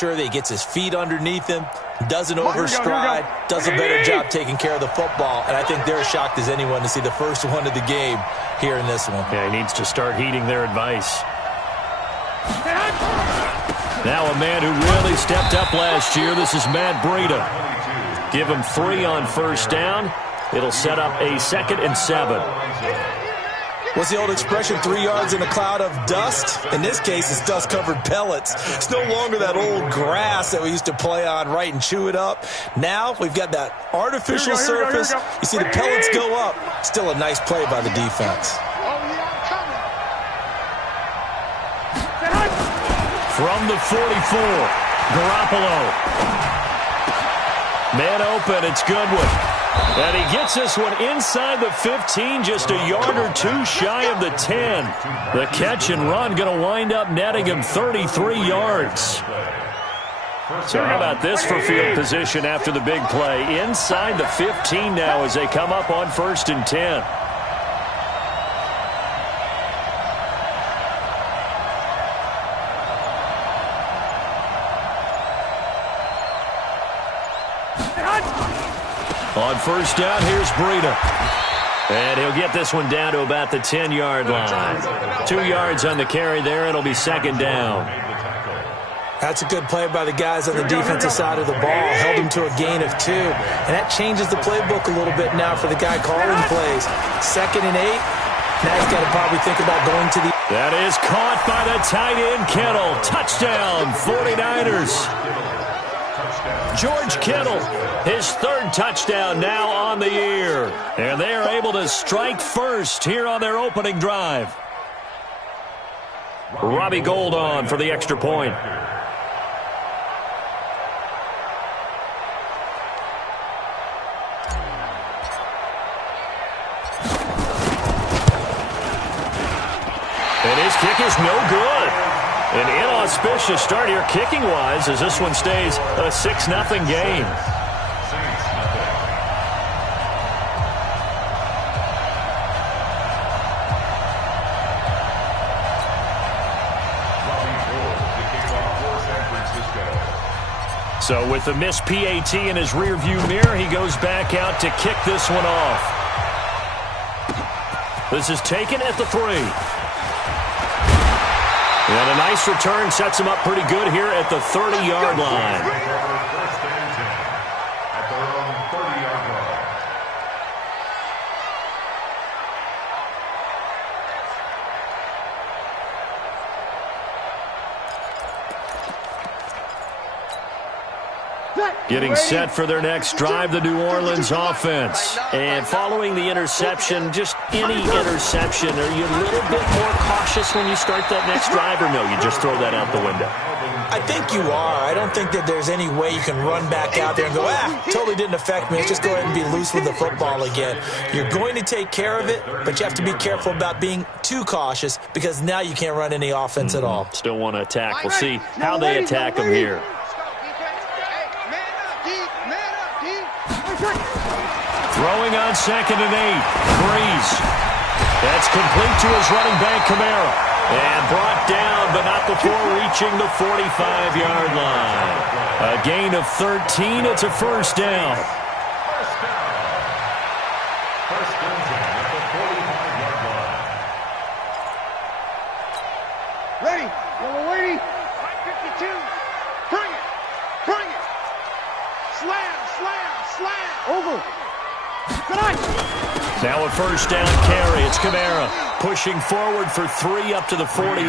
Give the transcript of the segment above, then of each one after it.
sure that he gets his feet underneath him, doesn't overstride, does a better job taking care of the football. And I think they're as shocked as anyone to see the first one of the game here in this one. Yeah, he needs to start heeding their advice. Now a man who really stepped up last year. This is Matt Breida. Give him 3 on first down. It'll set up a 2nd and 7. What's the old expression, 3 yards in a cloud of dust? In this case, it's dust-covered pellets. It's no longer that old grass that we used to play on, right, and chew it up. Now we've got that artificial surface. You see the pellets go up. Still a nice play by the defense. From the 44, Garoppolo. Man open, it's Goodwin. And he gets this one inside the 15, just a yard or 2 shy of the 10. The catch and run going to wind up netting him 33 yards. So how about this for field position after the big play? Inside the 15 now as they come up on 1st and 10. On first down, here's Breida. And he'll get this one down to about the 10-yard line. 2 yards on the carry there. It'll be 2nd down. That's a good play by the guys on the defensive side of the ball. Held him to a gain of 2. And that changes the playbook a little bit now for the guy calling plays. 2nd and 8. Now he's got to probably think about going to the... That is caught by the tight end, Kittle. Touchdown, 49ers. George Kittle, his 3rd touchdown now on the year. And they are able to strike first here on their opening drive. Robbie Gould on for the extra point. And his kick is no good. An inauspicious start here kicking-wise as this one stays a 6-0 game. So with the missed PAT in his rearview mirror, he goes back out to kick this one off. This is taken at the 3. And a nice return sets him up pretty good here at the 30-yard line. Getting set for their next drive, the New Orleans offense. And following the interception, just any interception, are you a little bit more cautious when you start that next drive, or no, you just throw that out the window? I think you are. I don't think that there's any way you can run back out there and go, totally didn't affect me. Let's just go ahead and be loose with the football again. You're going to take care of it, but you have to be careful about being too cautious because now you can't run any offense at all. Still want to attack. We'll see how they attack them here. Throwing on 2nd and 8. Breeze. That's complete to his running back, Kamara. And brought down, but not before reaching the 45-yard line. A gain of 13. It's a 1st down. Ready. Yellow lady. 552. Bring it. Bring it. Slam, slam, slam. Over. Now a 1st down carry. It's Kamara pushing forward for 3 up to the 48.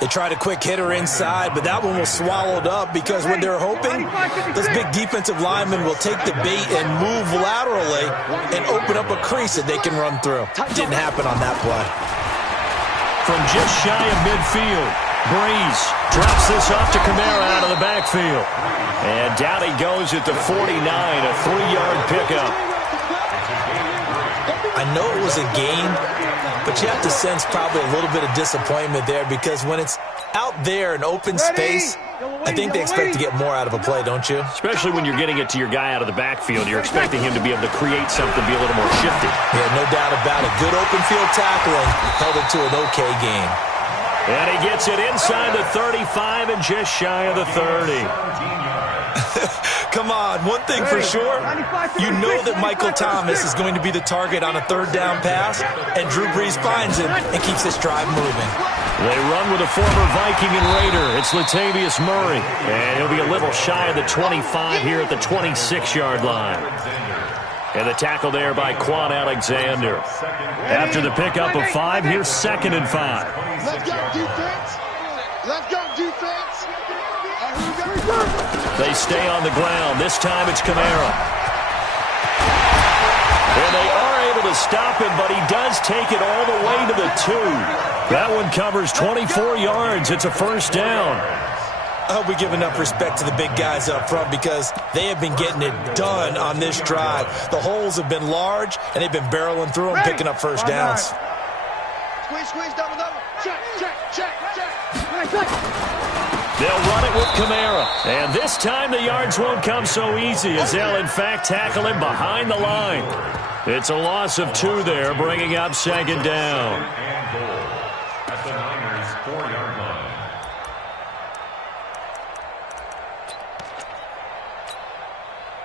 They tried a quick hitter inside, but that one was swallowed up because when they're hoping, those big defensive linemen will take the bait and move laterally and open up a crease that they can run through. Didn't happen on that play. From just shy of midfield, Breeze drops this off to Kamara out of the backfield. And down he goes at the 49, a 3-yard pickup. I know it was a gain, but you have to sense probably a little bit of disappointment there because when it's out there in open space, I think they expect to get more out of a play, don't you? Especially when you're getting it to your guy out of the backfield. You're expecting him to be able to create something, be a little more shifty. Yeah, no doubt about it. Good open field tackling held it to an okay game. And he gets it inside the 35 and just shy of the 30. Come on, one thing for sure, you know that Michael Thomas is going to be the target on a third down pass, and Drew Brees finds him and keeps this drive moving. They run with a former Viking and Raider. It's Latavius Murray, and he'll be a little shy of the 25 here at the 26-yard line. And the tackle there by Quan Alexander. After the pickup of 5, here's 2nd and 5. Let's go, defense. Let's go, defense. They stay on the ground. This time it's Kamara. And they are able to stop him, but he does take it all the way to the 2. That one covers 24 yards. It's a first down. I hope we give enough respect to the big guys up front because they have been getting it done on this drive. The holes have been large, and they've been barreling through them, picking up first downs. Squeeze, squeeze, double, double. Check, check, check, check. They'll run it with Kamara. And this time the yards won't come so easy as they'll, in fact, tackle him behind the line. It's a loss of 2 there, bringing up 2nd down. At the Niners' 4-yard line.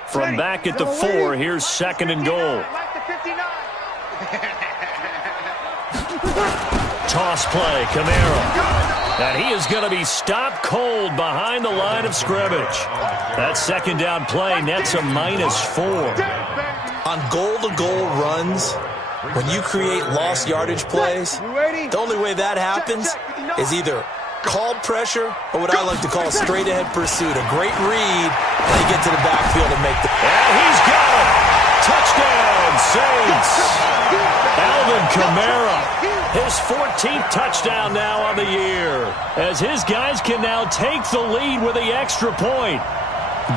From back at the 4, here's 2nd and goal. Toss play, Kamara. And he is going to be stopped cold behind the line of scrimmage. That 2nd down play nets a -4. On goal-to-goal runs, when you create lost yardage plays, the only way that happens is either called pressure or what I like to call straight-ahead pursuit. A great read, and they get to the backfield and make the... And he's got it! Touchdown, Saints! Alvin Kamara, his 14th touchdown now on the year, as his guys can now take the lead with the extra point.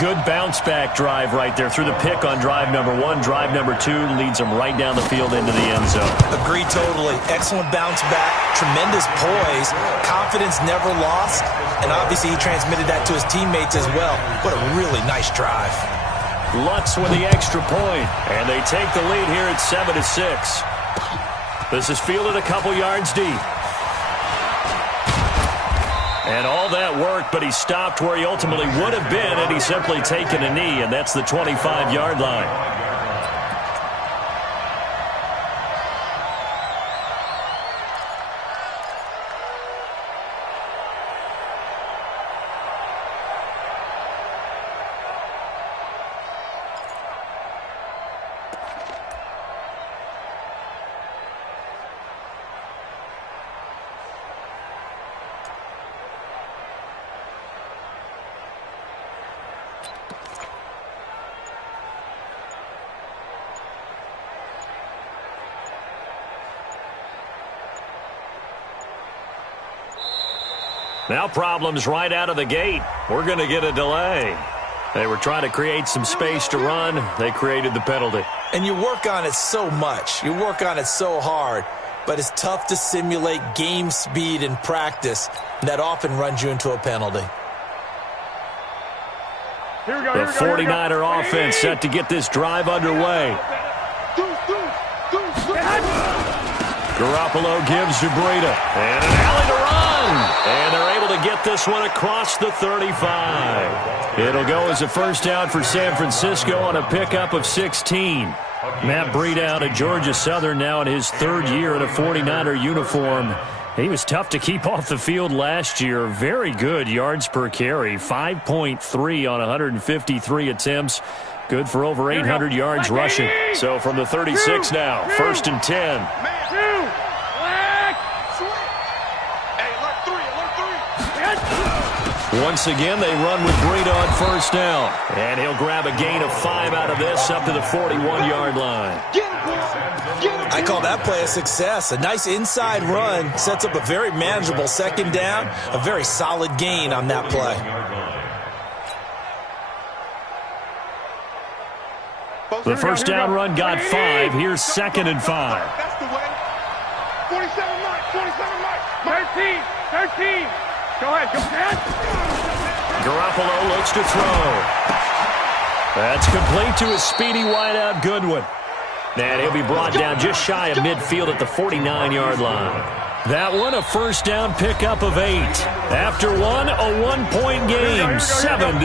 Good bounce-back drive right there through the pick on drive number 1. Drive number 2 leads them right down the field into the end zone. Agree totally. Excellent bounce back, tremendous poise, confidence never lost, and obviously he transmitted that to his teammates as well. What a really nice drive. Lutz with the extra point, and they take the lead here at 7-6. This is fielded a couple yards deep. And all that worked, but he stopped where he ultimately would have been had he simply taken a knee, and that's the 25-yard line. Now problems right out of the gate. We're going to get a delay. They were trying to create some space to run. They created the penalty. And you work on it so much. You work on it so hard. But it's tough to simulate game speed in practice. And that often runs you into a penalty. The 49er offense set to get this drive underway. Garoppolo gives to Breida. And an alley to run. And they're able to get this one across the 35. It'll go as a first down for San Francisco on a pickup of 16. Matt Breida out of Georgia Southern now in his 3rd year in a 49er uniform. He was tough to keep off the field last year. Very good yards per carry. 5.3 on 153 attempts. Good for over 800 yards rushing. So from the 36 now, 1st and 10. Once again, they run with Breida on first down. And he'll grab a gain of 5 out of this up to the 41-yard line. I call that play a success. A nice inside run sets up a very manageable 2nd down. A very solid gain on that play. The first down run got 5. Here's 2nd and 5. That's the way. 47 Mike, 47 Mike. 13. Go ahead, go ahead. Garoppolo looks to throw. That's complete to his speedy wideout Goodwin. And he'll be brought down just shy of midfield at the 49-yard line. That one, a first down pickup of 8. After one, a one-point game, 7-6.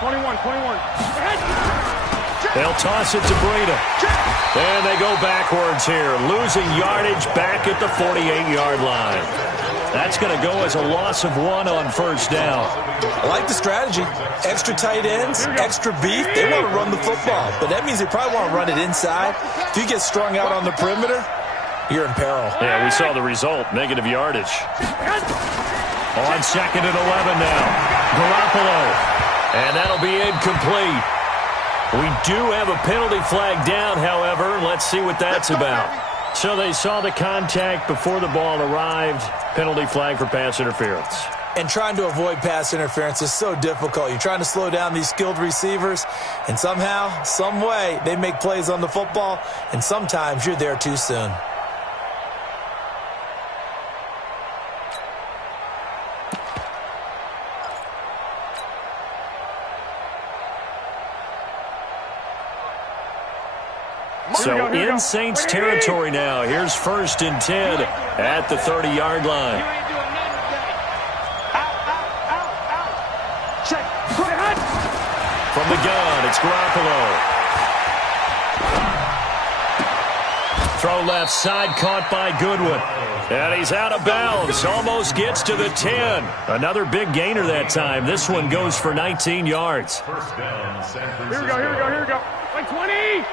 21. They'll toss it to Breida. And they go backwards here, losing yardage back at the 48-yard line. That's going to go as a loss of 1 on first down. I like the strategy. Extra tight ends, extra beef. They want to run the football, but that means they probably want to run it inside. If you get strung out on the perimeter, you're in peril. Yeah, we saw the result, negative yardage. On 2nd and 11 now. Garoppolo. And that'll be incomplete. We do have a penalty flag down, however. Let's see what that's about. So they saw the contact before the ball arrived. Penalty flag for pass interference. And trying to avoid pass interference is so difficult. You're trying to slow down these skilled receivers, and somehow, some way, they make plays on the football, and sometimes you're there too soon. So in Saints territory now. Here's 1st and 10 at the 30-yard line. From the gun, it's Garoppolo. Throw left side, caught by Goodwin. And he's out of bounds, almost gets to the 10. Another big gainer that time. This one goes for 19 yards. First down, San Francisco. Here we go. Like 20.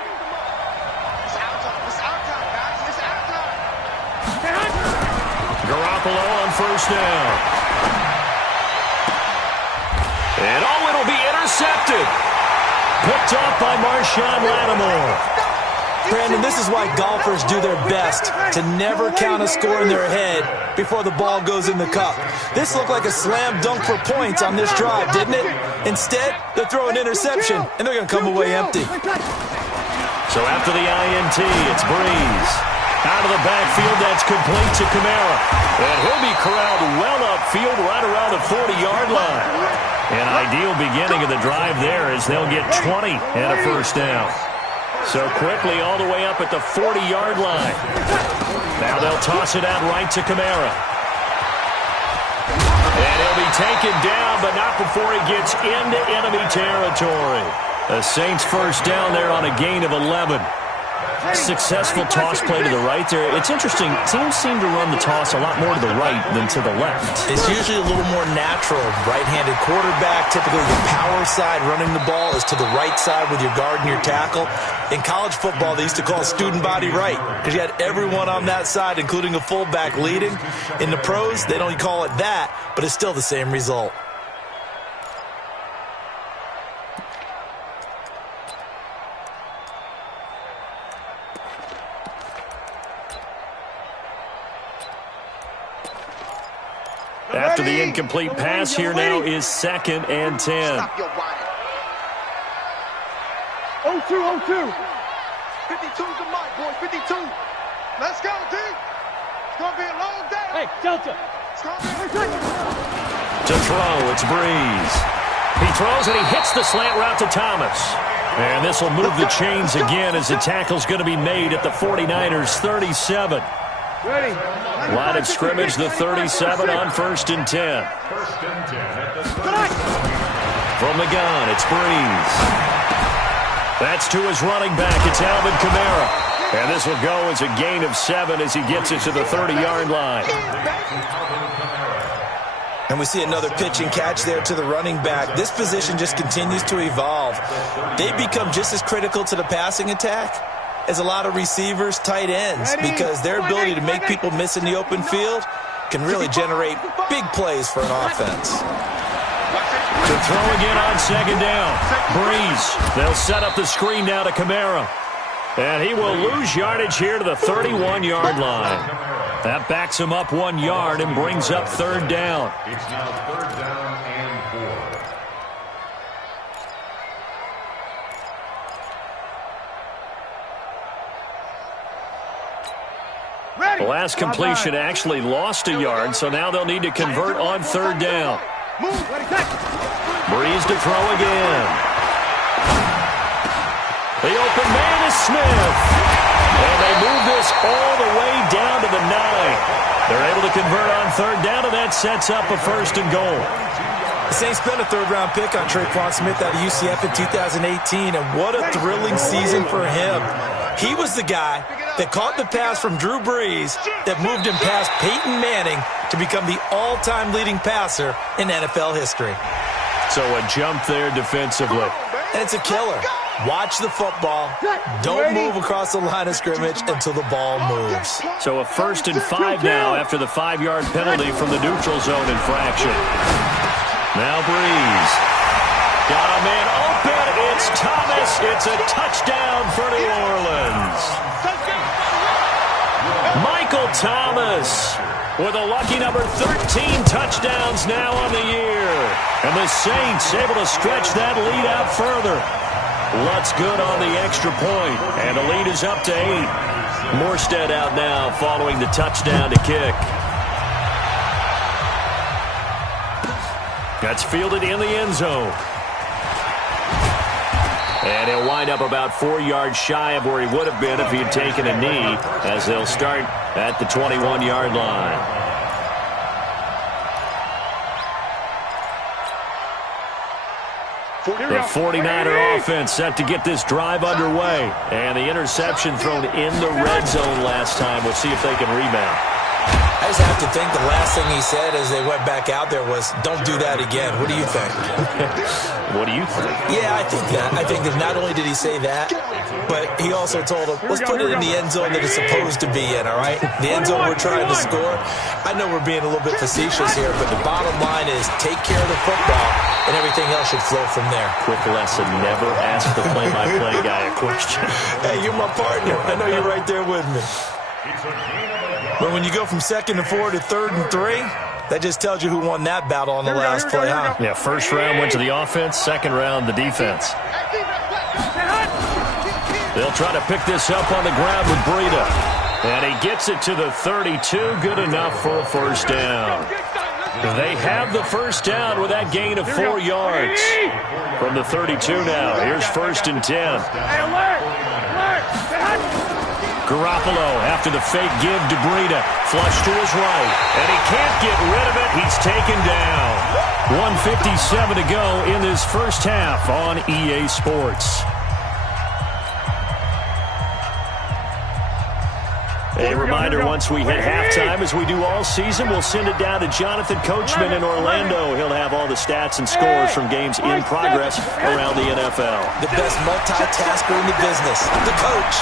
Garoppolo on first down. And it'll be intercepted. Picked off by Marshawn Lattimore. Brandon, this is why golfers do their best to never count a score in their head before the ball goes in the cup. This looked like a slam dunk for points on this drive, didn't it? Instead, they throw an interception, and they're going to come away empty. So after the INT, it's Breeze. Out of the backfield, that's complete to Kamara. And he'll be corralled well upfield right around the 40-yard line. An ideal beginning of the drive there as they'll get 20 and a first down. So quickly all the way up at the 40-yard line. Now they'll toss it out right to Kamara. And he'll be taken down, but not before he gets into enemy territory. The Saints first down there on a gain of 11. Successful toss play to the right there. It's interesting. Teams seem to run the toss a lot more to the right than to the left. It's usually a little more natural. Right-handed quarterback, typically the power side running the ball is to the right side with your guard and your tackle. In college football, they used to call student body right because you had everyone on that side, including a fullback leading. In the pros, they don't call it that, but it's still the same result. After the incomplete pass, here now is 2nd and 10. 0-2, 0-2. 52's the mic, boys. 52. Let's go, D. It's going to be a long day. Hey, Delta. To throw, it's Breeze. He throws and he hits the slant route to Thomas. And this will move the chains again as the tackle's going to be made at the 49ers 37. Ready. Line of scrimmage, the 37 on 1st and 10. First and 10 at the From the gun, it's Breeze. That's to his running back. It's Alvin Kamara. And this will go as a gain of 7 as he gets it to the 30-yard line. And we see another pitch and catch there to the running back. This position just continues to evolve. They become just as critical to the passing attack as a lot of receivers, tight ends, because their ability to make people miss in the open field can really generate big plays for an offense. To throw again on 2nd down. Breeze. They'll set up the screen now to Kamara. And he will lose yardage here to the 31-yard line. That backs him up 1 yard and brings up 3rd down. It's now 3rd down and 4. The last completion actually lost a yard, so now they'll need to convert on 3rd down. Breeze to throw again. The open man is Smith. And they move this all the way down to the 9. They're able to convert on third down, and that sets up a 1st and goal. The Saints spent a third-round pick on Traquan Smith out of UCF in 2018, and what a thrilling season for him. He was the guy that caught the pass from Drew Brees that moved him past Peyton Manning to become the all-time leading passer in NFL history. So a jump there defensively. And it's a killer. Watch the football. Don't move across the line of scrimmage until the ball moves. So a 1st and 5 now after the 5-yard penalty from the neutral zone infraction. Now Brees. Got a man open. It's Thomas. It's a touchdown for New Orleans. Michael Thomas with a lucky number 13 touchdowns now on the year. And the Saints able to stretch that lead out further. Lutz good on the extra point, and the lead is up to 8. Morstead out now following the touchdown to kick. That's fielded in the end zone. And he'll wind up about 4 yards shy of where he would have been if he had taken a knee, as they'll start at the 21-yard line. The 49er offense set to get this drive underway. And the interception thrown in the red zone last time. We'll see if they can rebound. I just have to think the last thing he said as they went back out there was, don't do that again. What do you think? What do you think? Yeah, I think that. I think that not only did he say that, but he also told him, let's put it in the end zone that it's supposed to be in, all right? The end zone we're trying to score. I know we're being a little bit facetious here, but the bottom line is take care of the football, and everything else should flow from there. Quick lesson, never ask the play-by-play guy a question. Hey, you're my partner. I know you're right there with me. But when you go from 2nd and 4 to 3rd and 3, that just tells you who won that battle on the last play, huh? Yeah, 1st round went to the offense, 2nd round the defense. They'll try to pick this up on the ground with Breida. And he gets it to the 32, good enough for a 1st down. They have the 1st down with that gain of 4 yards. From the 32 now, here's 1st and 10. Garoppolo after the fake give to Breida. Flush to his right. And he can't get rid of it. He's taken down. 1:57 to go in this first half on EA Sports. A reminder, once we hit halftime, as we do all season, we'll send it down to Jonathan Coachman in Orlando. He'll have all the stats and scores from games in progress around the NFL. The best multitasker in the business, the coach.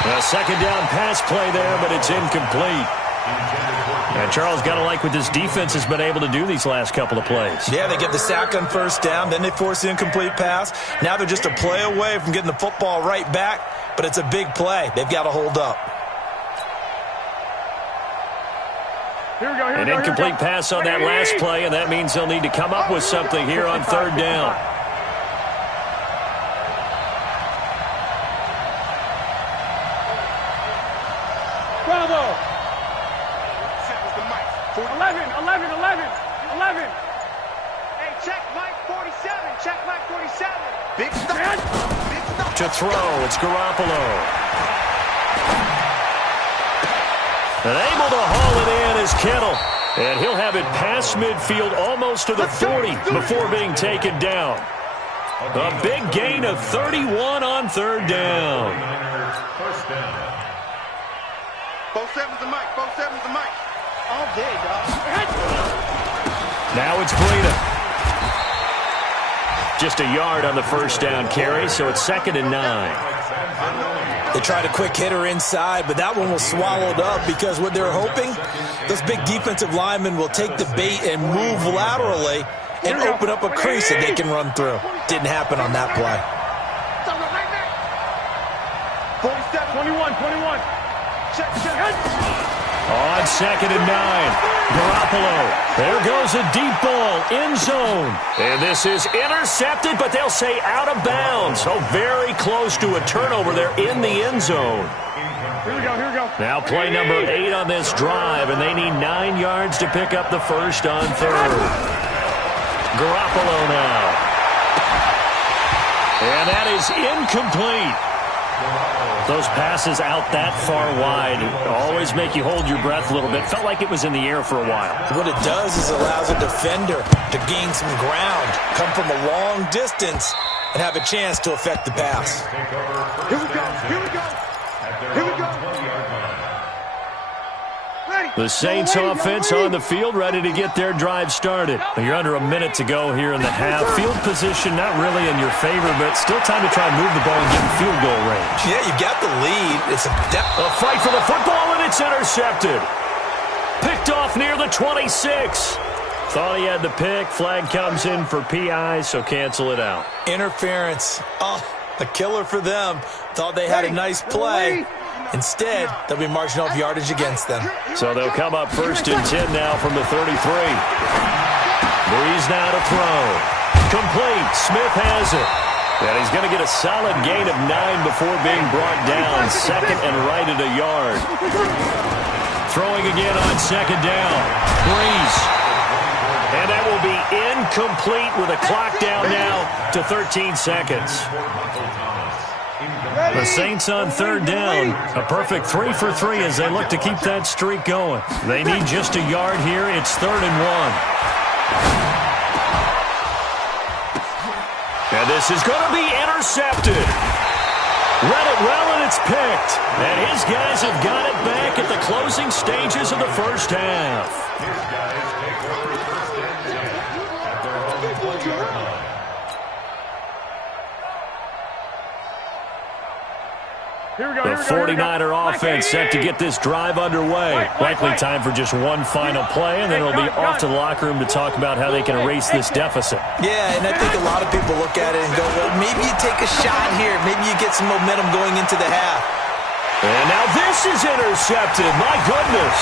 A 2nd down pass play there, but it's incomplete. And Charles, got to like what this defense has been able to do these last couple of plays. Yeah, they get the sack on 1st down, then they force the incomplete pass. Now they're just a play away from getting the football right back, but it's a big play. They've got to hold up. An incomplete pass on that last play, and that means they'll need to come up with something here on 3rd down. Bravo! 11. Hey, check Mike 47. Check Mike 47. Big stop. To throw, it's Garoppolo. And able to haul it in is Kittle. And he'll have it past midfield almost to the 40 before being taken down. A big gain of 31 on 3rd down. Both sevens to Mike. All day, dog. Now it's Breida. Just a yard on the 1st down carry, so it's 2nd and 9. They tried a quick hitter inside, but that one was swallowed up because what they're hoping, those big defensive linemen will take the bait and move laterally and open up a crease that they can run through. Didn't happen on that play. 21. Check. On 2nd and 9, Garoppolo. There goes a deep ball, end zone. And this is intercepted, but they'll say out of bounds. So very close to a turnover there in the end zone. Here we go. Now play number 8 on this drive, and they need 9 yards to pick up the 1st on 3rd. Garoppolo now. And that is incomplete. Those passes out that far wide always make you hold your breath a little bit. Felt like it was in the air for a while. What it does is allows a defender to gain some ground, come from a long distance, and have a chance to affect the pass. Here we go. Here we go. Here we go. The Saints offense on the field, ready to get their drive started. You're under a minute to go here in the half. Field position not really in your favor, but still time to try and move the ball and get in field goal range. Yeah, you got the lead. It's a fight for the football, and it's intercepted. Picked off near the 26. Thought he had the pick. Flag comes in for PI, so cancel it out. Interference. Oh, a killer for them. Thought they had a nice play. Instead, they'll be marching off yardage against them. So they'll come up 1st and 10 now from the 33. Breeze now to throw. Complete. Smith has it. And he's going to get a solid gain of 9 before being brought down. 2nd and right at a yard. Throwing again on 2nd down. Breeze. And that will be incomplete with a clock down now to 13 seconds. The Saints on 3rd down. A perfect 3 for 3 as they look to keep that streak going. They need just a yard here. It's 3rd and 1. And this is going to be intercepted. Read it well, and it's picked. And his guys have got it back at the closing stages of the first half. His guys take over 1st and 10 at their own 20-yard line. The 49er offense set to get this drive underway. Likely time for just one final play, and then it'll be off to the locker room to talk about how they can erase this deficit. Yeah, and I think a lot of people look at it and go, well, maybe you take a shot here. Maybe you get some momentum going into the half. And now this is intercepted. My goodness.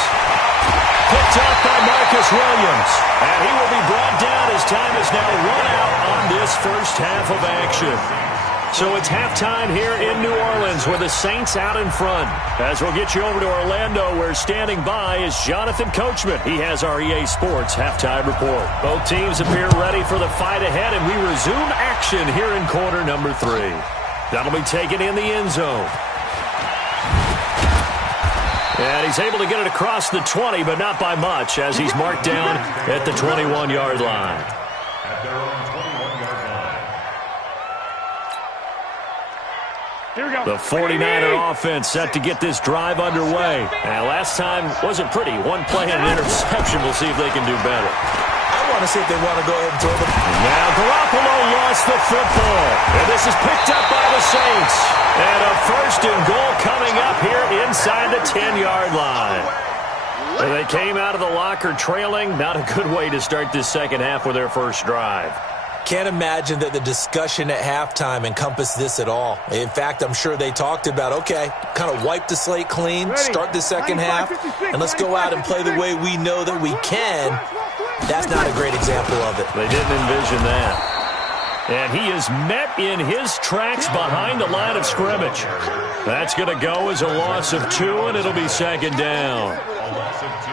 Picked up by Marcus Williams. And he will be brought down as time is now run out on this first half of action. So it's halftime here in New Orleans with the Saints out in front. As we'll get you over to Orlando, where standing by is Jonathan Coachman. He has our EA Sports halftime report. Both teams appear ready for the fight ahead, and we resume action here in quarter number 3. That'll be taken in the end zone. And he's able to get it across the 20, but not by much, as he's marked down at the 21-yard line. At their own 21-yard line. The 49er offense set to get this drive underway. And last time wasn't pretty. One play and an interception. We'll see if they can do better. I want to see if they want to go ahead and throw the... Now Garoppolo lost the football. And this is picked up by the Saints. And a 1st and goal coming up here inside the 10-yard line. And they came out of the locker trailing. Not a good way to start this second half with their first drive. Can't imagine that the discussion at halftime encompassed this at all. In fact, I'm sure they talked about, okay, kind of wipe the slate clean, start the second half, and let's go out and play the way we know that we can. That's not a great example of it. They didn't envision that. And he is met in his tracks behind the line of scrimmage. That's going to go as a loss of 2, and it'll be 2nd down. A loss of 2.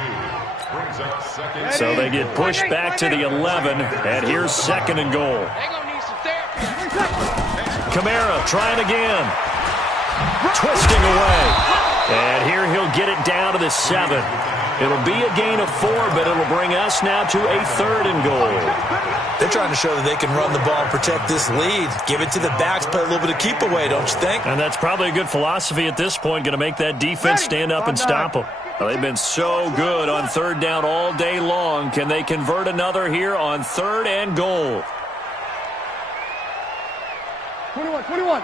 Brings up 2nd. So they get pushed back to the 11, and here's 2nd and goal. Kamara trying again. Twisting away. And here he'll get it down to the 7. It'll be a gain of 4, but it'll bring us now to a 3rd and goal. They're trying to show that they can run the ball and protect this lead. Give it to the backs, play a little bit of keep away, don't you think? And that's probably a good philosophy at this point, going to make that defense stand up and stop them. Well, they've been so good on 3rd down all day long. Can they convert another here on 3rd and goal? 21.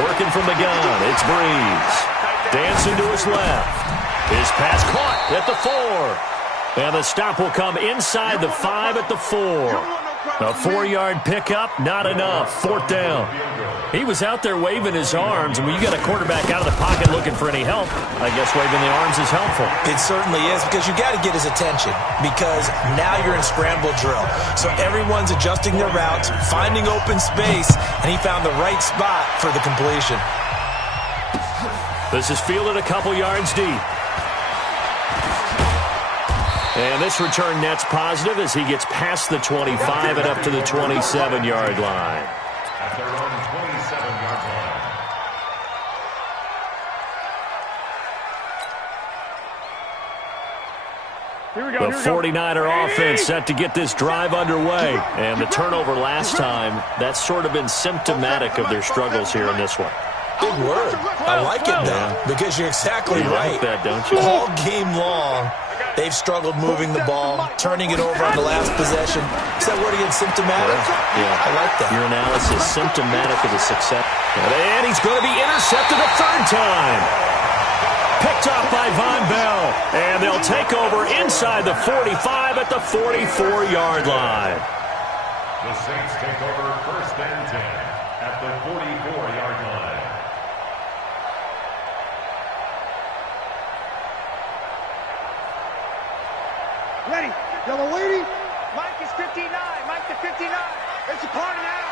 Working from the gun, it's Breeze. Dancing to his left. His pass caught at the 4. And the stop will come inside the 5 at the 4. A 4-yard pickup, not enough. 4th down. He was out there waving his arms, and when you got a quarterback out of the pocket looking for any help, I guess waving the arms is helpful. It certainly is, because you got to get his attention, because now you're in scramble drill. So everyone's adjusting their routes, finding open space, and he found the right spot for the completion. This is fielded a couple yards deep. And this return net's positive as he gets past the 25 and up to the 27-yard line. At their own 27-yard line. The 49er offense set to get this drive underway. And the turnover last time, that's sort of been symptomatic of their struggles here in this one. Big word. I like it, though, because you're exactly right. Like that, don't you? All game long, they've struggled moving the ball, turning it over on the last possession. Is that word again, symptomatic? Yeah. I like that. Your analysis, symptomatic of the success. And he's going to be intercepted a third time. Picked off by Von Bell. And they'll take over inside the 45 at the 44-yard line. The Saints take over 1st and 10 at the 44-yard line. Ready. Yellow lady. Mike is 59. Mike to 59. It's a party now.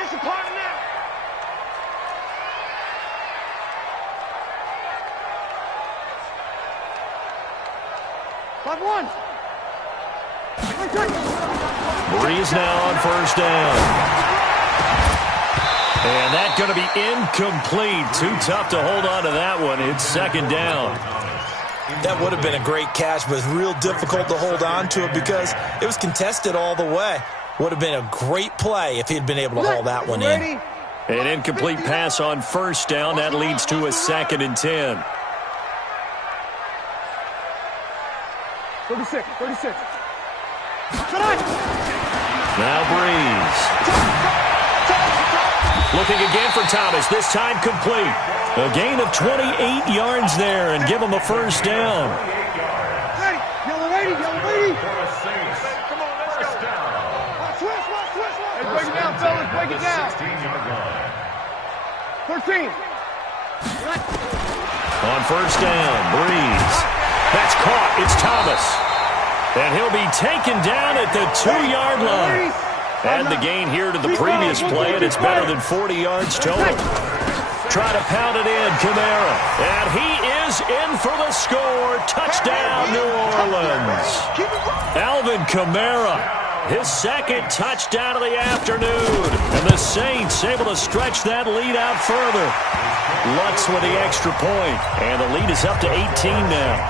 It's a party now. Five one. Breeze now on 1st down. And that's going to be incomplete. Too tough to hold on to that one. It's 2nd down. That would have been a great catch, but it's real difficult to hold on to it because it was contested all the way. Would have been a great play if he had been able to haul that one in. An incomplete pass on 1st down. That leads to a 2nd and 10. 36. Now Breeze. Looking again for Thomas. This time complete. A gain of 28 yards there and give him a 1st down. Yellow lady. For the Saints, come on, let's go. Switch. Hey, break it down, fellas. Break it down. 16-yard line. 13. On 1st down, Breeze. That's caught. It's Thomas. And he'll be taken down at the 2-yard line. Add the gain here to the previous play, and it's better than 40 yards total. Try to pound it in, Kamara. And he is in for the score. Touchdown, New Orleans. Alvin Kamara, his 2nd touchdown of the afternoon. And the Saints able to stretch that lead out further. Lutz with the extra point. And the lead is up to 18 now.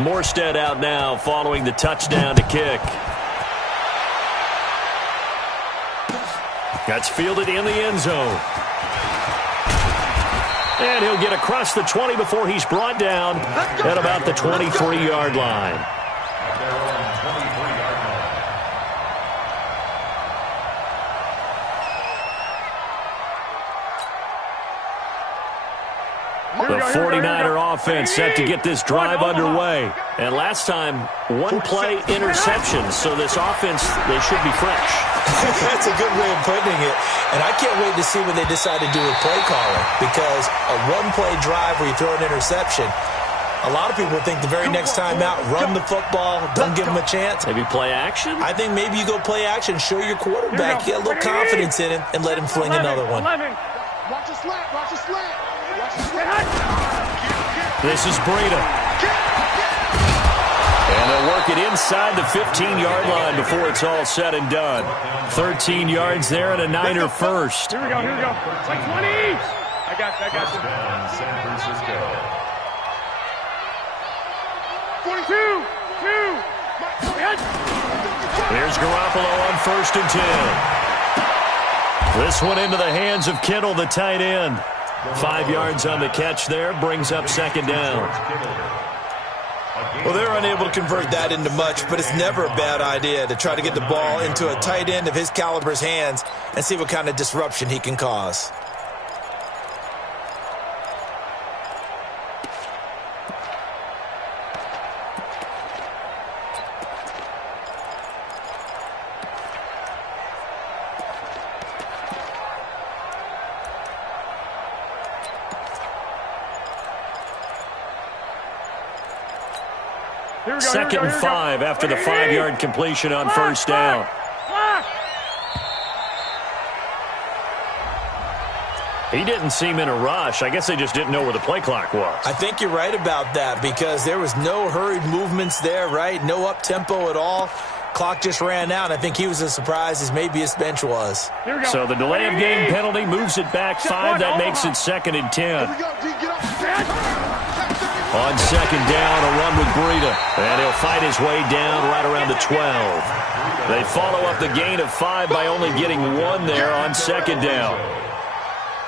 Morstead out now following the touchdown to kick. That's fielded in the end zone. And he'll get across the 20 before he's brought down at about the 23-yard line. At their own 23-yard The 49er offense set to get this drive underway. And last time, 1 play interception, so this offense, they should be fresh. That's a good way of putting it. And I can't wait to see what they decide to do with play calling, because a 1-play drive where you throw an interception, a lot of people think the very next time out, run the football, don't give them a chance. Maybe play action? I think maybe you go play action, show your quarterback, get a little confidence in him, and let him fling another one. Watch the slant. Watch the slant. This is Breda. And they'll work it inside the 15-yard line before it's all said and done. 13 yards there and a Niner first. Here we go. Like 20. I got you. down, San Francisco. 42. Here's Garoppolo on 1st and 10. This one into the hands of Kittle, the tight end. 5 yards on the catch there, brings up 2nd down. Well, they're unable to convert that into much, but it's never a bad idea to try to get the ball into a tight end of his caliber's hands and see what kind of disruption he can cause. 2nd and 5 after the 5-yard completion on first down. He didn't seem in a rush. I guess they just didn't know where the play clock was. I think you're right about that because there was no hurried movements there, right? No up-tempo at all. Clock just ran out. I think he was as surprised as maybe his bench was. So the delay of game penalty moves it back 5. That makes it 2nd and 10. On 2nd down, a run with Breida. And he'll fight his way down right around the 12. They follow up the gain of 5 by only getting 1 there on 2nd down.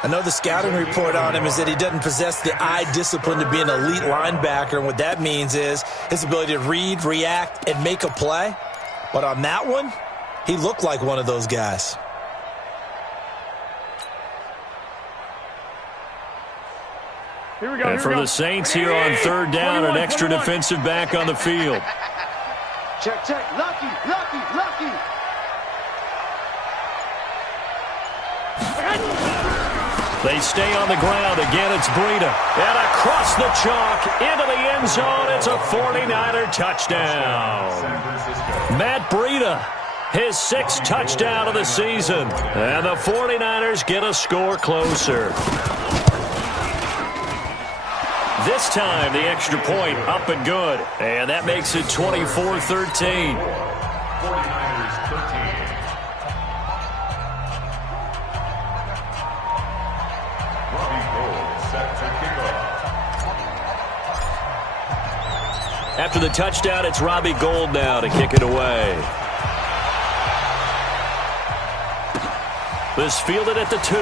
I know the scouting report on him is that he doesn't possess the eye discipline to be an elite linebacker, and what that means is his ability to read, react, and make a play. But on that one, he looked like one of those guys. And for the Saints here on 3rd down, an extra defensive back on the field. Check, check. Lucky. They stay on the ground. Again, it's Breida. And across the chalk, into the end zone. It's a 49er touchdown. Matt Breida, his 6th touchdown of the season. And the 49ers get a score closer. This time, the extra point up and good. And that makes it 24-13. 49ers 13. After the touchdown, it's Robbie Gould now to kick it away. This fielded at the 2.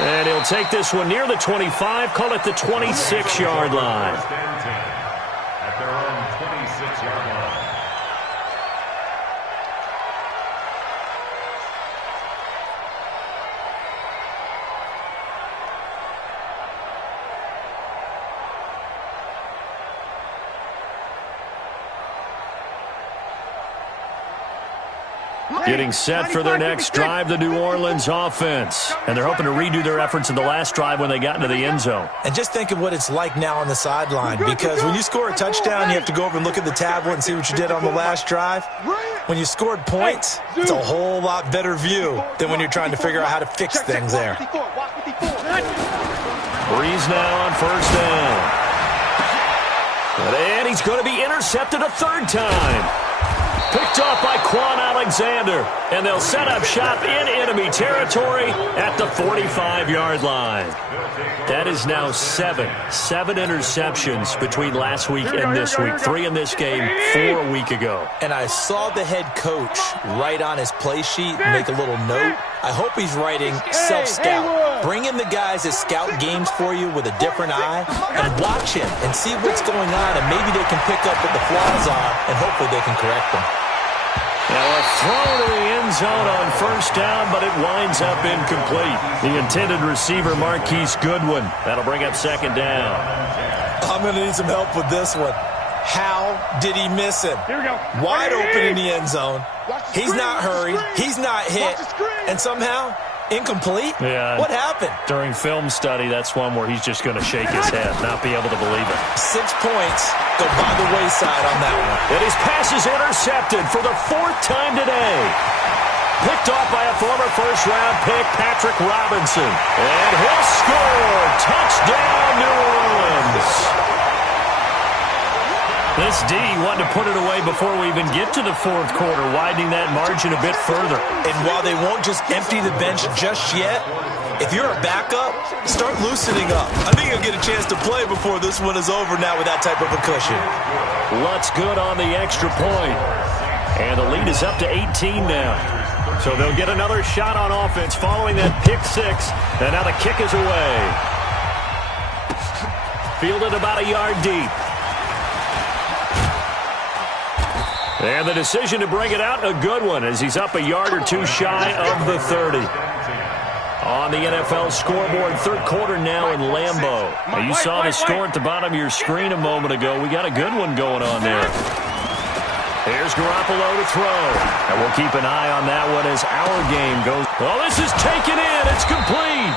And he'll take this one near the 25, call it the 26-yard line. At their own 26-yard line. Getting set for their next drive, the New Orleans offense. And they're hoping to redo their efforts in the last drive when they got into the end zone. And just think of what it's like now on the sideline, because when you score a touchdown, you have to go over and look at the tablet and see what you did on the last drive. When you scored points, it's a whole lot better view than when you're trying to figure out how to fix things there. Breeze now on first down. And he's going to be intercepted a 3rd time. Picked off by Quan Alexander. And they'll set up shop in enemy territory at the 45-yard line. That is now 7 interceptions between last week and this week. 3 in this game, 4 a week ago. And I saw the head coach write on his play sheet, make a little note. I hope he's writing self-scout. Bring in the guys that scout games for you with a different eye and watch him and see what's going on, and maybe they can pick up what the flaws are, and hopefully they can correct them. Now a throw to the end zone on first down, but it winds up incomplete. The intended receiver, Marquise Goodwin. That'll bring up 2nd down. I'm going to need some help with this one. How did he miss him? Here we go. Wide open in the end zone. He's not hurried. He's not hit. And somehow, incomplete? Yeah. What happened? During film study, that's one where he's just going to shake his head, not be able to believe it. 6 points go by the wayside on that one. And his pass is intercepted for the 4th time today. Picked off by a former first-round pick, Patrick Robinson. And he'll score. Touchdown, New Orleans. This D wanted to put it away before we even get to the 4th quarter, widening that margin a bit further. And while they won't just empty the bench just yet, if you're a backup, start loosening up. I think you'll get a chance to play before this one is over now with that type of a cushion. Lutz good on the extra point. And the lead is up to 18 now. So they'll get another shot on offense following that pick 6. And now the kick is away. Fielded about a yard deep. And the decision to bring it out, a good one, as he's up a yard or 2 shy of the 30. On the NFL scoreboard, 3rd quarter now in Lambeau. Now you saw the score at the bottom of your screen a moment ago. We got a good one going on there. Here's Garoppolo to throw. And we'll keep an eye on that one as our game goes. Oh, this is taken in. It's complete.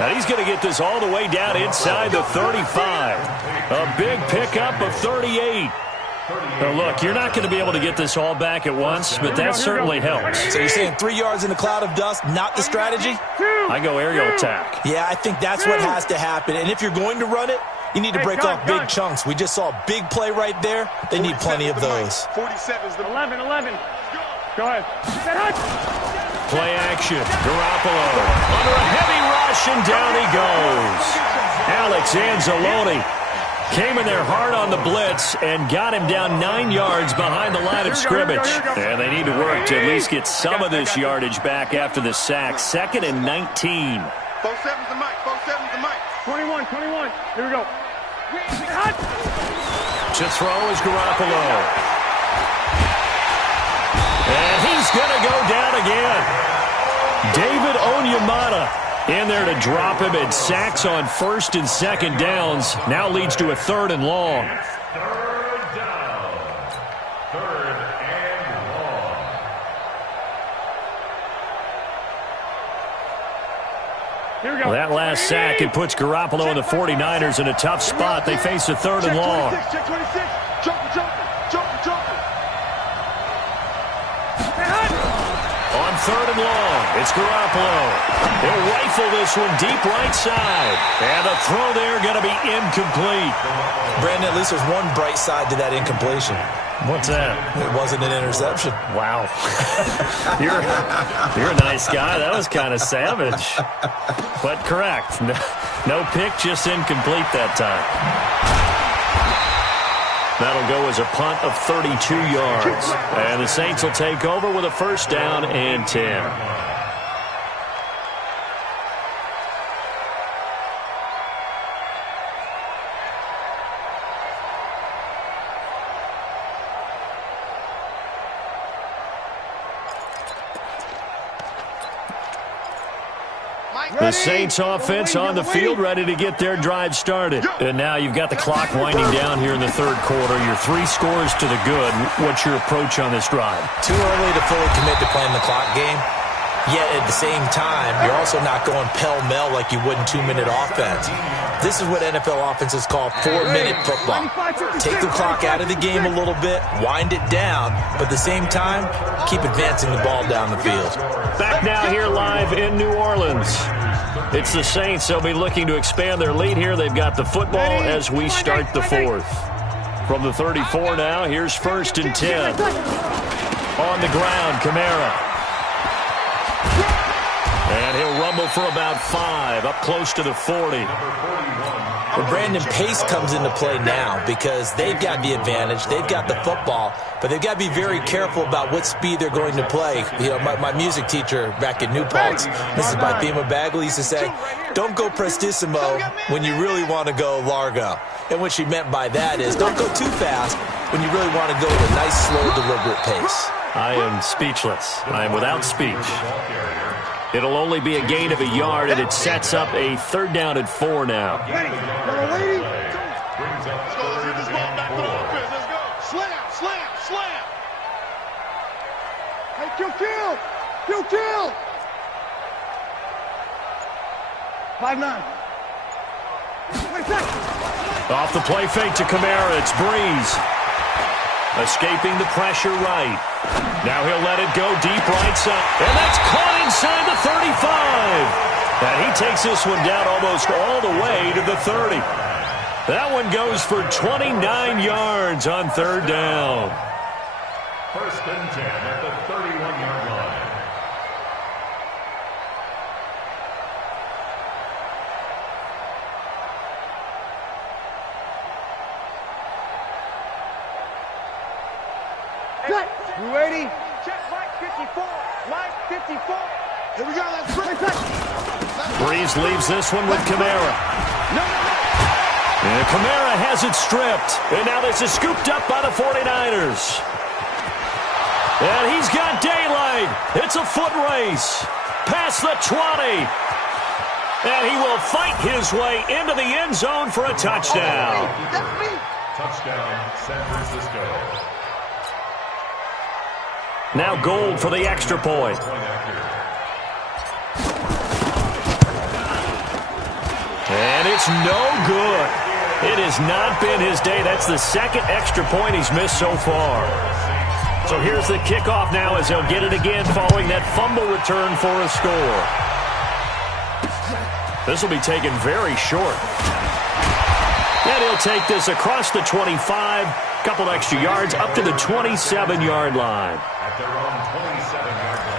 And he's going to get this all the way down inside the 35. A big pickup of 38. Now look, you're not going to be able to get this all back at once, but that certainly helps. So you're saying 3 yards in a cloud of dust, not the strategy? I go aerial attack. Yeah, I think that's what has to happen. And if you're going to run it, you need to break off big chunks. We just saw a big play right there. They need plenty of those. 47 is the 11. Go ahead. Play action. Garoppolo under a heavy rush, and down he goes. Alex Anzalone came in there hard on the blitz and got him down 9 yards behind the line of scrimmage. And they need to work to at least get some of this yardage back after the sack. 2nd and 19. 47's the mic. 47's the mic. 21. Here we go. To throw is Garoppolo. And he's going to go down again. David Onyemata in there to drop him, and sacks on 1st and 2nd downs. Now leads to a 3rd and long. 3rd down. 3rd and long. Here we go. Well, that last sack, it puts Garoppolo and the 49ers in a tough spot. They face a 3rd and long. Check 26. Jumper. On 3rd and long, it's Garoppolo. He'll rifle this one deep right side. And the throw there going to be incomplete. Brandon, at least there's one bright side to that incompletion. What's that? It wasn't an interception. Wow. You're a nice guy. That was kind of savage. But correct. No pick, just incomplete that time. That'll go as a punt of 32 yards. And the Saints will take over with a 1st down and 10. The Saints offense on the field, ready to get their drive started. And now you've got the clock winding down here in the 3rd quarter. Your 3 scores to the good. What's your approach on this drive? Too early to fully commit to playing the clock game. Yet at the same time, you're also not going pell-mell like you would in 2-minute offense. This is what NFL offenses call 4-minute football. Take the clock out of the game a little bit, wind it down, but at the same time, keep advancing the ball down the field. Back now here live in New Orleans. It's the Saints. They'll be looking to expand their lead here. They've got the football as we start the 4th. From the 34 now, here's 1st and 10. On the ground, Kamara. And he'll rumble for about 5, up close to the 40. Well, Brandon, pace comes into play now because they've got the advantage. They've got the football, but they've got to be very careful about what speed they're going to play. You know, my music teacher back in New Paltz, Mrs. Bythema Bagley, used to say, don't go prestissimo when you really want to go largo. And what she meant by that is don't go too fast when you really want to go at a nice, slow, deliberate pace. I am speechless. I am without speech. It'll only be a gain of a yard, and it sets up a 3rd down and 4 now. Let's go. Let's get this ball back to the offense. Let's go. Slam. Hey, kill. 5-9. Off the play fake to Kamara. It's Breeze. Escaping the pressure right. Now he'll let it go deep right side. And that's caught inside the 35. And he takes this one down almost all the way to the 30. That one goes for 29 yards on 3rd down. 1st and 10 at the 31-yard line. You ready? Check Mike 54. Mike 54. Here we go. Let's break it. Breeze leaves this one with Kamara. And Kamara has it stripped. And now this is scooped up by the 49ers. And he's got daylight. It's a foot race. Past the 20. And he will fight his way into the end zone for a touchdown. Touchdown, San Francisco. Now Gold for the extra point. And it's no good. It has not been his day. That's the second extra point he's missed so far. So here's the kickoff now as he'll get it again following that fumble return for a score. This will be taken very short. And he'll take this across the 25, couple extra yards up to the 27-yard line. At their own 27-yard line.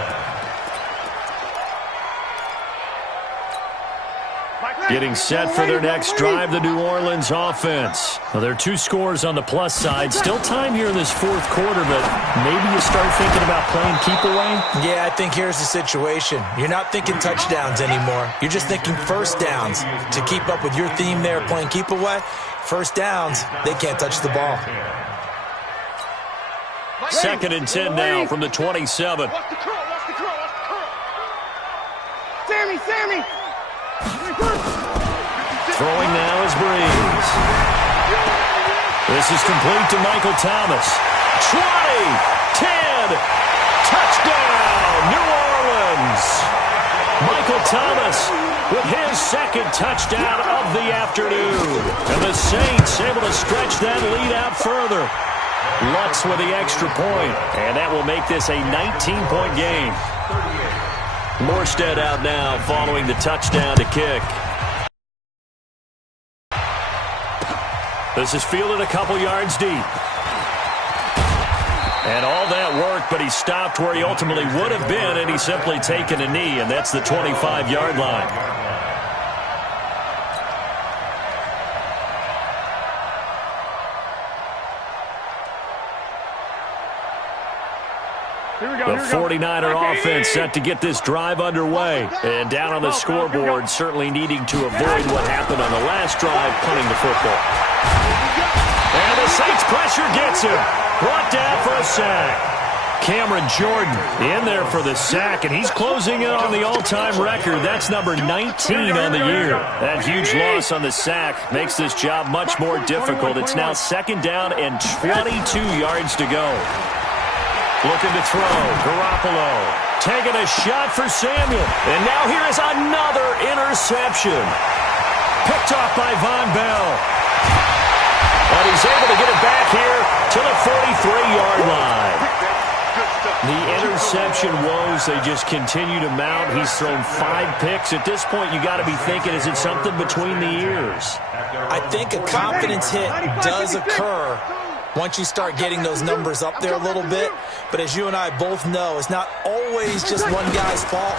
Getting set for their next drive, the New Orleans offense. Well, there are 2 scores on the plus side. Still time here in this fourth quarter, but maybe you start thinking about playing keep away? Yeah, I think here's the situation. You're not thinking touchdowns anymore. You're just thinking first downs. To keep up with your theme there, playing keep away, first downs, they can't touch the ball. 2nd and 10 now from the 27. Watch the curl, watch the curl, watch the curl. Sammy! Throwing now is Breeze. This is complete to Michael Thomas. 20, 10, touchdown, New Orleans. Michael Thomas with his second touchdown of the afternoon. And the Saints able to stretch that lead out further. Lutz with the extra point, and that will make this a 19-point game. Morstead out now following the touchdown to kick. This is fielded a couple yards deep. And all that work, but he stopped where he ultimately would have been, and he's simply taken a knee, and that's the 25-yard line. The 49er offense set to get this drive underway. And down on the scoreboard, certainly needing to avoid what happened on the last drive, punting the football. And the Saints pressure gets him. Brought down for a sack. Cameron Jordan in there for the sack, and he's closing in on the all-time record. That's number 19 on the year. That huge loss on the sack makes this job much more difficult. It's now 2nd down and 22 yards to go. Looking to throw. Garoppolo taking a shot for Samuel. And now here is another interception. Picked off by Von Bell. But he's able to get it back here to the 43-yard line. The interception woes, they just continue to mount. He's thrown 5 picks. At this point, you got to be thinking, is it something between the ears? I think a confidence hit does occur once you start getting those numbers up there a little bit. But as you and I both know, it's not always just one guy's fault.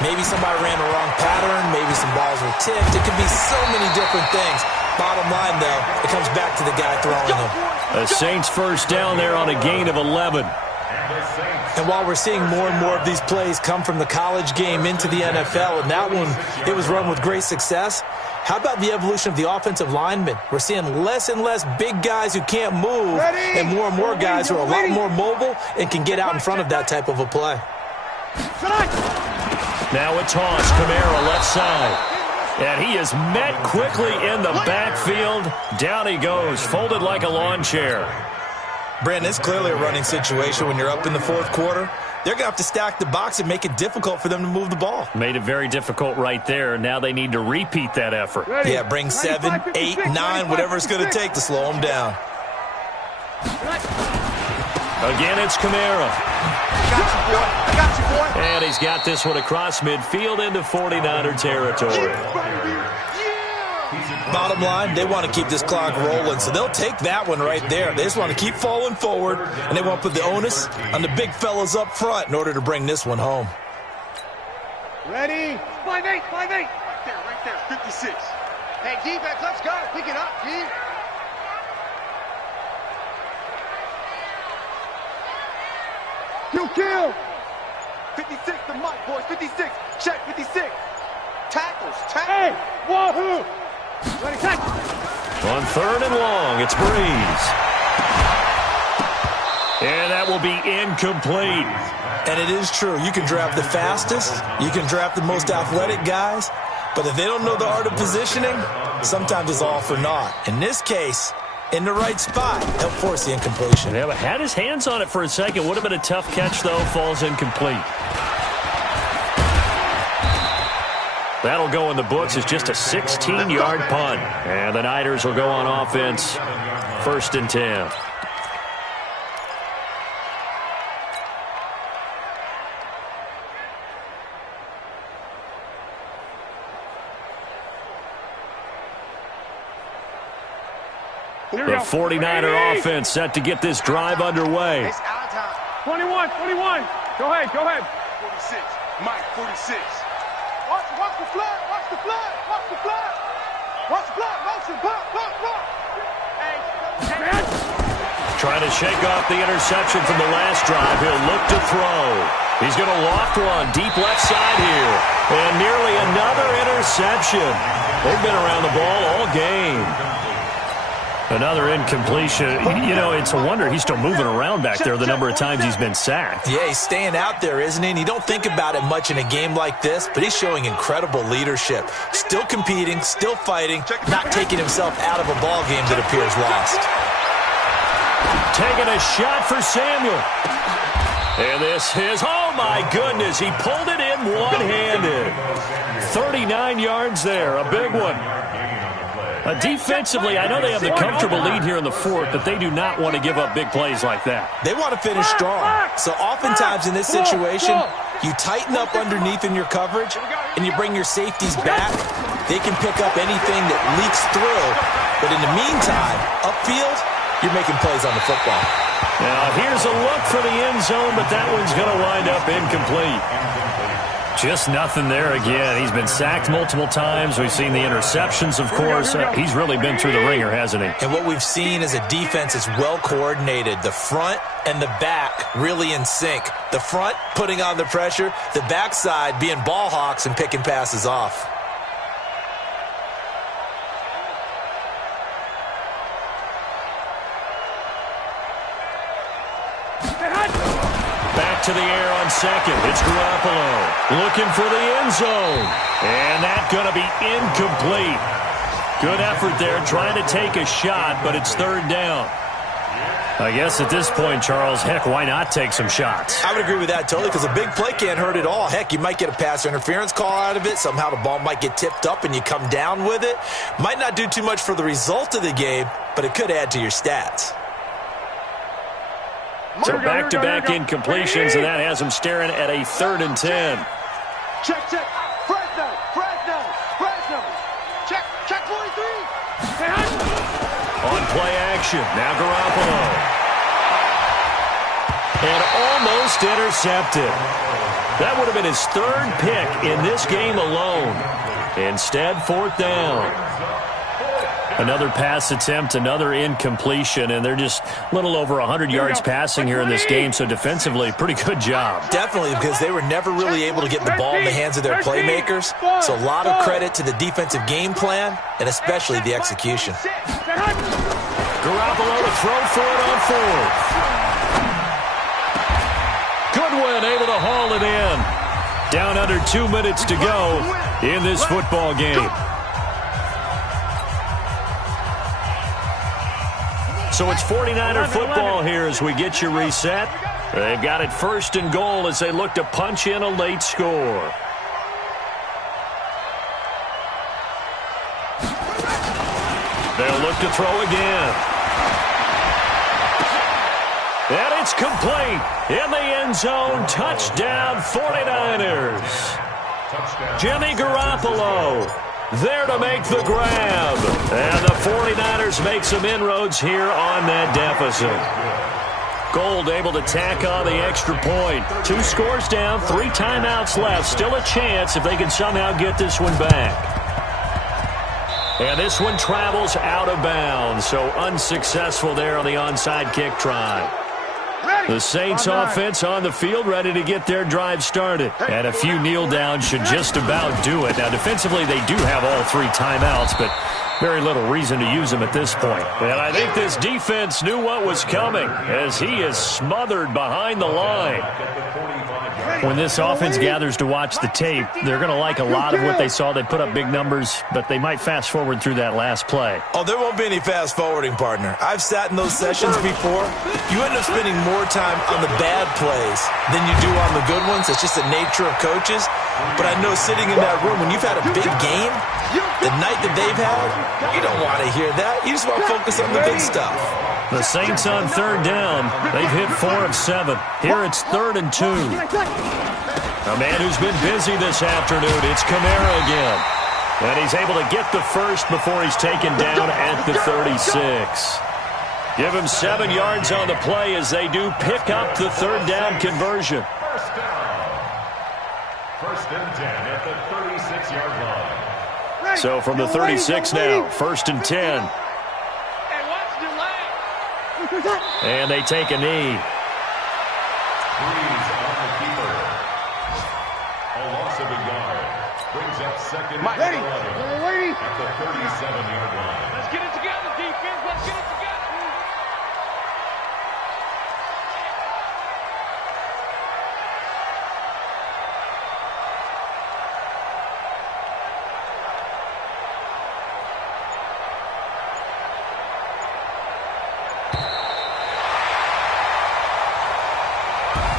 Maybe somebody ran the wrong pattern. Maybe some balls were tipped. It could be so many different things. Bottom line, though, it comes back to the guy throwing them. The Saints first down there on a gain of 11. And while we're seeing more and more of these plays come from the college game into the NFL, and that one, it was run with great success, how about the evolution of the offensive linemen? We're seeing less and less big guys who can't move and more guys who are a lot more mobile and can get out in front of that type of a play. Now a toss, Kamara left side. And he is met quickly in the backfield. Down he goes, folded like a lawn chair. Brandon, it's clearly a running situation when you're up in the fourth quarter. They're going to have to stack the box and make it difficult for them to move the ball. Made it very difficult right there. Now they need to repeat that effort. Yeah, bring 7, 8, 9, whatever it's going to take to slow them down. Again, it's Kamara. I got you, boy. And he's got this one across midfield into 49er territory. Bottom line, they want to keep this clock rolling, so they'll take that one right there. They just want to keep falling forward, and they want to put the onus on the big fellas up front in order to bring this one home. Ready? 5-8, 5-8. Right there, 56. Hey, D-back, let's go. Pick it up, D. Kill. 56, the mic, boys. 56. Check, 56. Tackles. Hey, wahoo. Ready, tackle. On 3rd and long, it's Breeze. And that will be incomplete. And it is true. You can draft the fastest. You can draft the most athletic guys. But if they don't know the art of positioning, sometimes it's all for naught. In this case, in the right spot, he'll force the incompletion. Yeah, but had his hands on it for a second. Would have been a tough catch, though. Falls incomplete. That'll go in the books as just a 16-yard punt. And the Niners will go on offense, 1st and 10. The 49er offense set to get this drive underway. 21. Go ahead. 46. Mike, 46. Watch the flood. Watch the flood. Motion. Block. Hey. Trying to shake off the interception from the last drive. He'll look to throw. He's going to loft one deep left side here. And nearly another interception. They've been around the ball all game. Another incompletion. You know, it's a wonder he's still moving around back there the number of times he's been sacked. Yeah, he's staying out there, isn't he? And you don't think about it much in a game like this, but he's showing incredible leadership. Still competing, still fighting, not taking himself out of a ball game that appears lost. Taking a shot for Samuel. And this is, oh my goodness, he pulled it in one-handed. 39 yards there, a big one. Defensively, I know they have the comfortable lead here in the 4th, but they do not want to give up big plays like that. They want to finish strong. So oftentimes in this situation, you tighten up underneath in your coverage, and you bring your safeties back. They can pick up anything that leaks through. But in the meantime, upfield, you're making plays on the football. Now, here's a look for the end zone, but that one's going to wind up incomplete. Just nothing there again. He's been sacked multiple times. We've seen the interceptions, of course. He's really been through the ringer, hasn't he? And what we've seen is a defense is well coordinated. The front and the back really in sync. The front putting on the pressure. The backside being ball hawks and picking passes off. Back to the air on second. It's Garoppolo looking for the end zone. And that's going to be incomplete. Good effort there trying to take a shot, but it's 3rd down. I guess at this point, Charles, heck, why not take some shots? I would agree with that totally because a big play can't hurt at all. Heck, you might get a pass interference call out of it. Somehow the ball might get tipped up and you come down with it. Might not do too much for the result of the game, but it could add to your stats. So back-to-back incompletions, and that has him staring at a 3rd and 10. Check. Fresno. Check 43. On play action, now Garoppolo. And almost intercepted. That would have been his 3rd pick in this game alone. Instead, 4th down. Another pass attempt, another incompletion, and they're just a little over 100 yards passing here in this game, so defensively, pretty good job. Definitely, because they were never really able to get the ball in the hands of their playmakers, so a lot of credit to the defensive game plan, and especially the execution. Garoppolo to throw for it on 4th. Goodwin able to haul it in. Down under 2 minutes to go in this football game. So it's 49er football here as we get you reset. They've got it 1st and goal as they look to punch in a late score. They'll look to throw again. And it's complete. In the end zone, touchdown 49ers. Jimmy Garoppolo there to make the grab. And the 49ers make some inroads here on that deficit. Gold able to tack on the extra point. 2 scores down, 3 timeouts left. Still a chance if they can somehow get this one back. And this one travels out of bounds, so unsuccessful there on the onside kick try. The Saints offense on the field ready to get their drive started. And a few kneel downs should just about do it. Now, defensively, they do have all 3 timeouts, but very little reason to use them at this point. And I think this defense knew what was coming as he is smothered behind the line. When this offense gathers to watch the tape, they're going to like a lot of what they saw. They put up big numbers, but they might fast forward through that last play. Oh, there won't be any fast forwarding, partner. I've sat in those sessions before. You end up spending more time on the bad plays than you do on the good ones. It's just the nature of coaches. But I know sitting in that room, when you've had a big game, the night that they've had, you don't want to hear that. You just want to focus on the good stuff. The Saints on third down. They've hit 4 of 7. Here it's 3rd and 2. A man who's been busy this afternoon, it's Kamara again. And he's able to get the first before he's taken down at the 36. Give him 7 yards on the play as they do pick up the third down conversion. First down. 1st and 10 at the 36-yard line. So from the 36 now, 1st and 10. And they take a knee. Freeze on the keeper. A loss of a yard. Brings up 2nd and 11 at the 37-yard line. Let's get it together, defense. Let's get it together.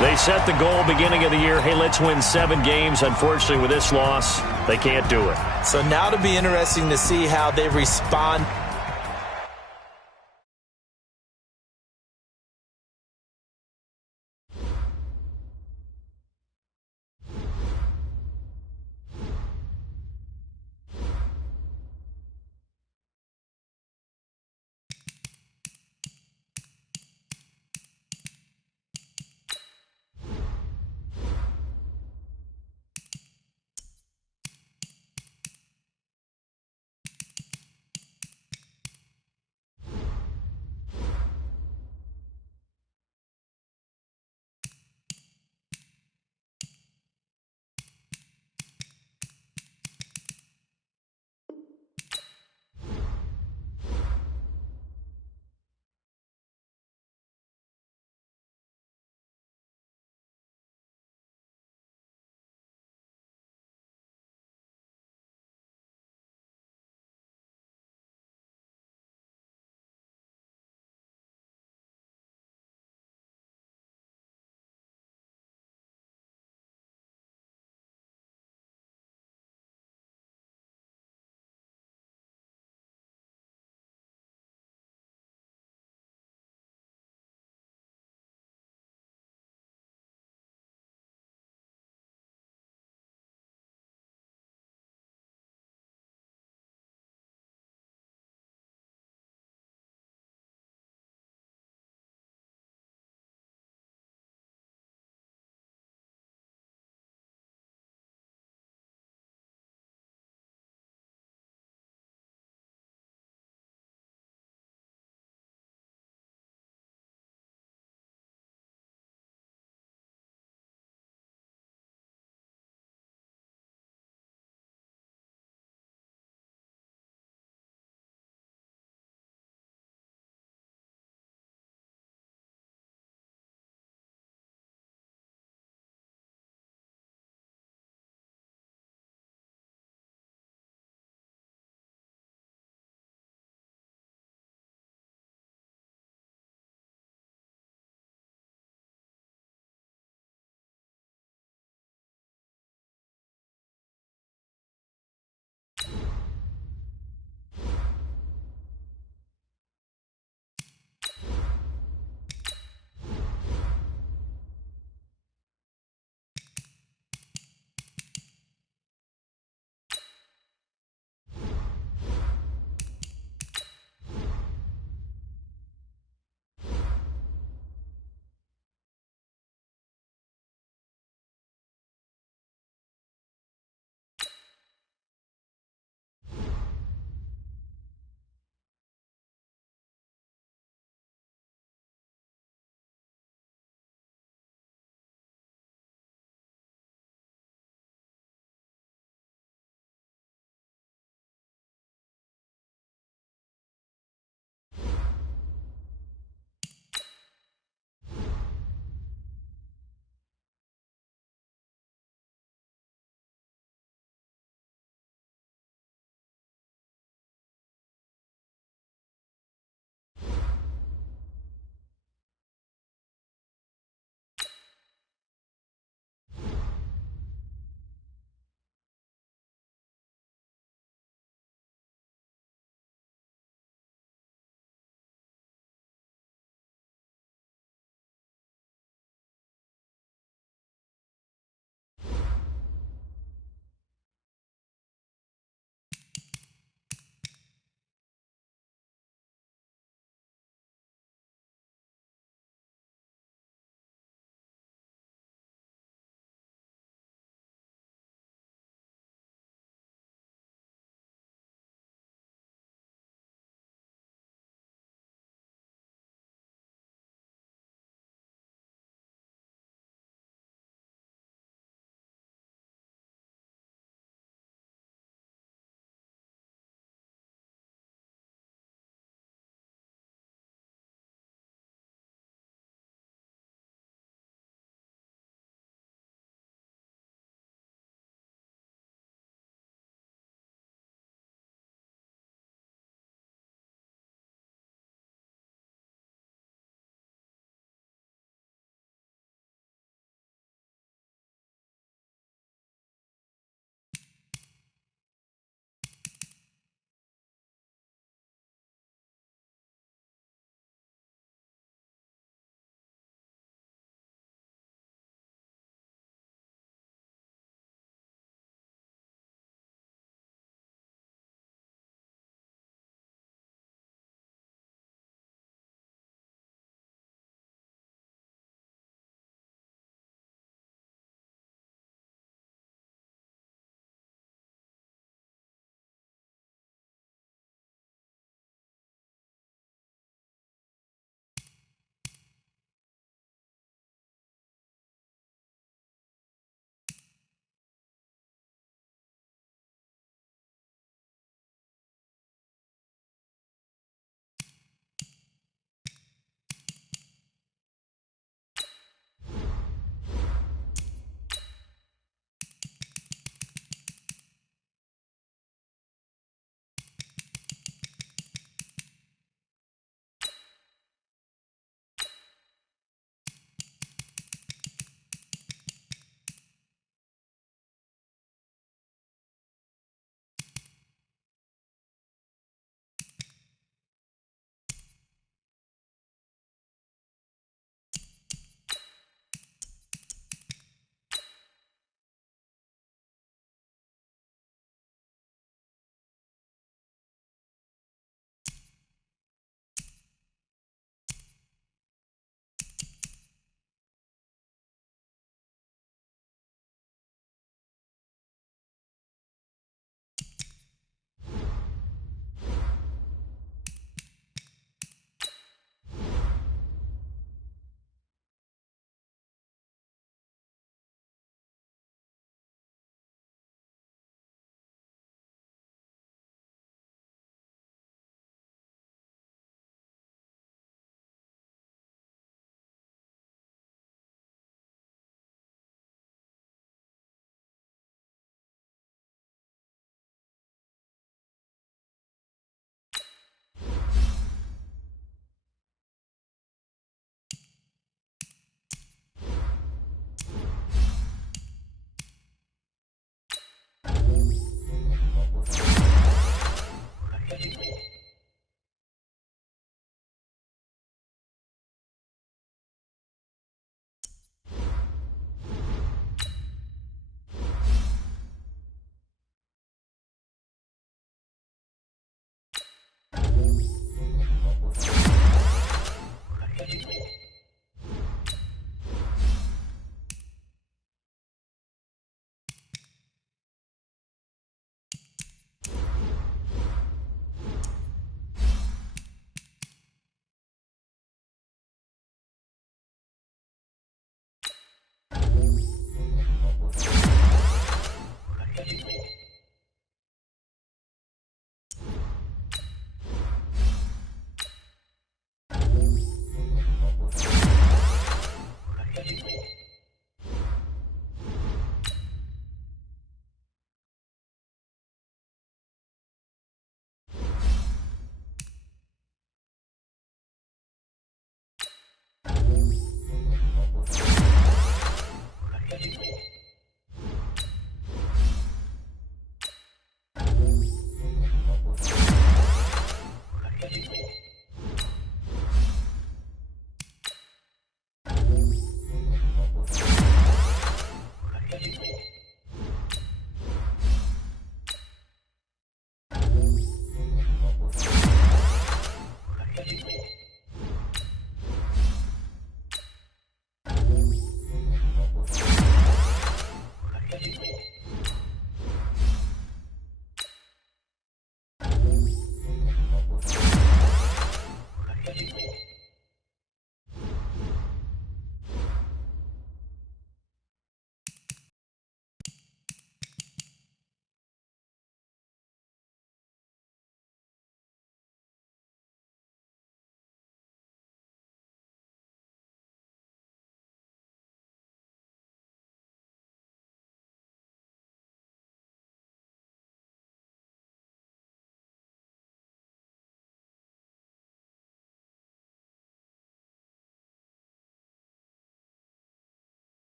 They set the goal beginning of the year, hey, let's win 7 games. Unfortunately, with this loss, they can't do it. So now to be interesting to see how they respond.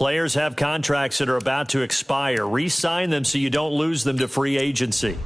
Players have contracts that are about to expire. Re-sign them so you don't lose them to free agency.